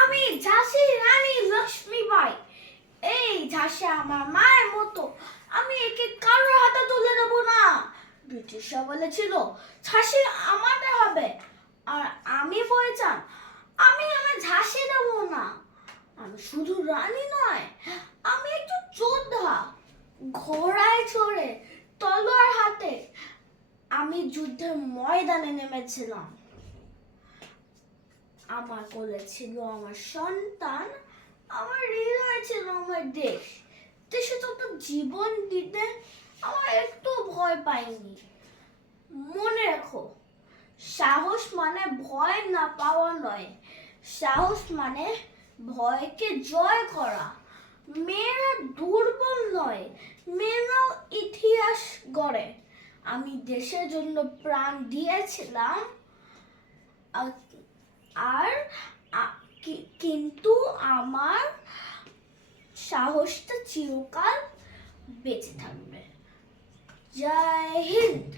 আমি ঝাঁসির রানী লক্ষ্মীবাই। এই ঝাঁসি আমার মায়ের মতো, আমি একে কারোর হাতে তুলে দেব না। ব্রিটিশরা বলেছিল ঝাঁসি আমাদের হবে, আর আমি বলেছিলাম আমি আমার ঝাঁসি দেব না। আমি শুধু রানী নয়, আমি একটু যোদ্ধা। ঘোড়ায় চড়ে, তলোয়ার হাতে আমি যুদ্ধের ময়দানে নেমেছিলাম। আমার কোলে ছিল আমার সন্তান, আমার হৃদয় ছিল আমার দেশ। দেশে যত জীবন দিতে আমার একটু ভয় পাইনি। মনে রেখো, সাহস মানে ভয় না পাওয়া নয়, সাহস মানে ভয়কে জয় করা। মেয়েরা দুর্বল নয়, মেয়েরাও ইতিহাস গড়ে। আমি দেশের জন্য প্রাণ দিয়েছিলাম, আর কিন্তু আমার সাহসটা চিরকাল বেঁচে থাকবে। জয় হিন্দ।